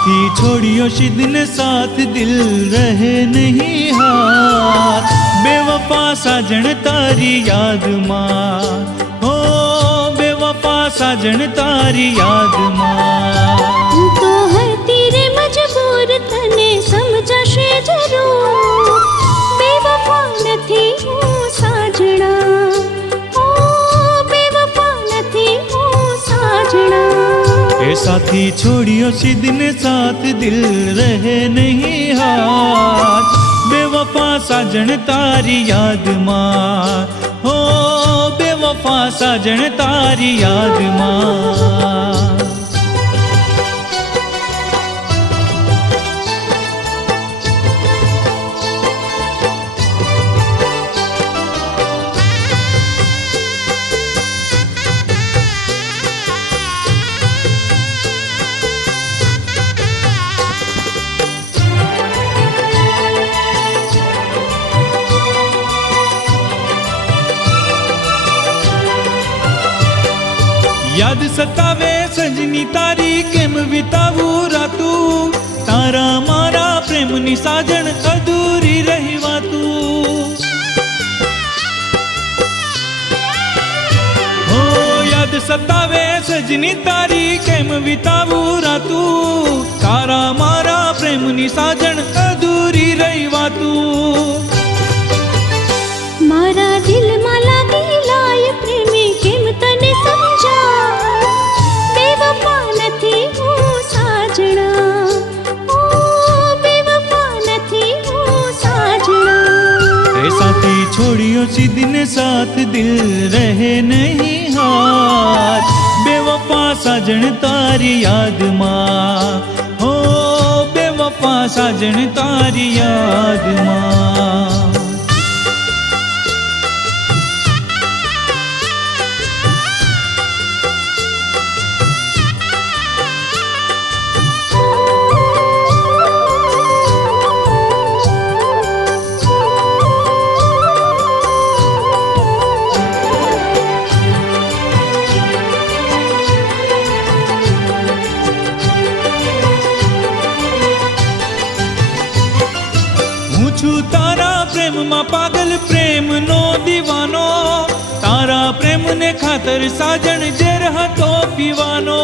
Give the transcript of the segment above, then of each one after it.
साथी छोड़ियो शिद ने साथ दिल रहे नहीं हाथ। बेवफा साजन तारी याद मां, हो बेवफा साजन तारी याद मां। तो है तेरे मजबूर तने समझाशे जरूर, बेवफा नथी हूँ साजना, ओ बेवफा नथी हूँ साजना। ए साथी छोड़ियो सिद ने साथ दिल रहे नहीं हाथ। बेवफा साजन तारी याद मां, हो बेवफा साजन तारी याद मां। याद सतावे सजनी तारी केम वितावू रातू, तारा मारा प्रेमनी साजन अधूरी रही वातू। हो याद सतावे सजनी तारी केम वितावू रातू, तारा मारा प्रेमनी साजन अधूरी रही वातू। मारा दिल में लागी लाय प्रेमी केम तने समझा, बेवफा नथी हूँ साजना, ओ बेवफा नथी हूँ साजना। ए साथी छोड़ियो सिद ने साथ दिल रहे नहीं हाथ। बेवफा साजन तारी याद मां, हो बेवफा साजन तारी याद मां। तारा प्रेम में पागल प्रेम नो दीवानो, तारा प्रेम ने खातर साजन जेर हतो पीवानो।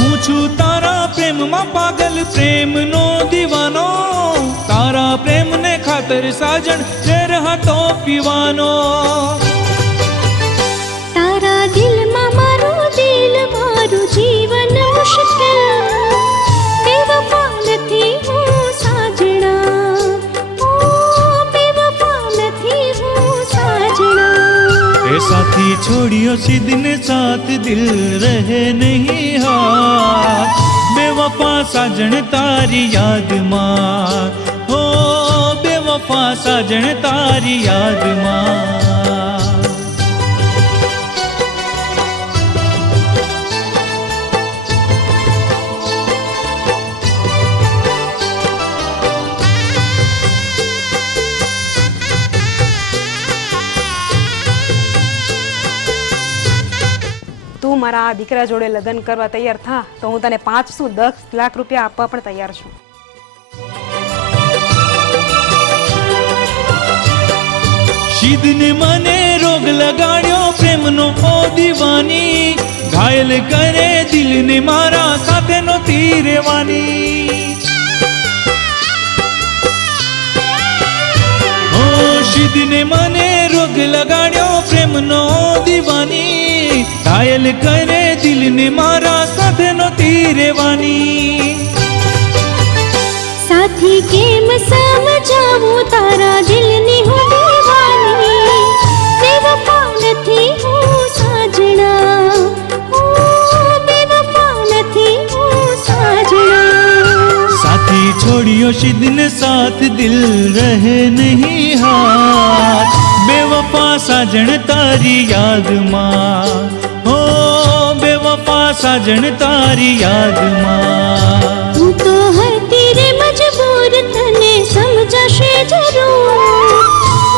हूँ छू तारा प्रेम में पागल प्रेम नो दीवानो, तारा प्रेम ने खातर साजन जेर हतो पीवानो। तारा दिल में मारू दिल मारू जीवन मुश्किल, बेवफा नथी हूँ साजना, ओ बेवफा नथी हूँ साजना। ए साथी छोड़ियो सिद ने साथ दिल रहे नहीं हाथ। बेवफा साजन तारी याद मां, हो बेवफा साजन तारी याद मां। તું મારા આ દીકરા જોડે લગ્ન કરવા તૈયાર થા તો હું તને 5 શું 10 લાખ રૂપિયા આપવા પણ તૈયાર છું। શિદ ને મને રોગ લગાડ્યો પ્રેમનો ઓ દીવાની, ઘાયલ કરે દિલ ને મારા સાથે નહોતી રહેવાની। ઓ શિદ ને મને રોગ લગાડ્યો પ્રેમનો દીવાની, घायल करे दिल ने मारा साथे नोती रेवानी। साथी केम समझावूं तारा दिल नी हूँ दीवानी, बेवफा नथी हूँ साजना, ओ बेवफा नथी हूँ साजना। साथी छोड़ियो शिद ने साथ दिल रहे नहीं हाथ। बेवफा साजन तारी याद मां, हो बेवफा साजन तारी याद मां। तू तो है तेरे मजबूर तने समझाशे जरूर,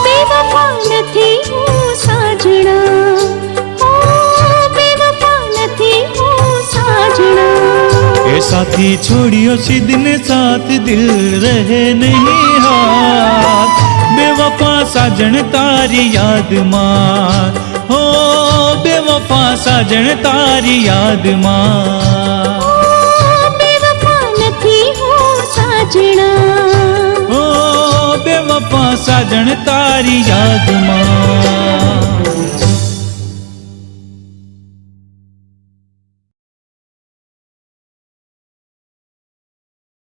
बेवफा नथी हूँ साजना, ओ बेवफा कोई छोड़ियो सिद ने साथ दिल रहे नहीं हाथ बेवफा साजन तारी याद मां हो बेवफा साजन तारी याद मां बेवफा નથી હું સાજણા ओ बेवफा साजन तारी याद मां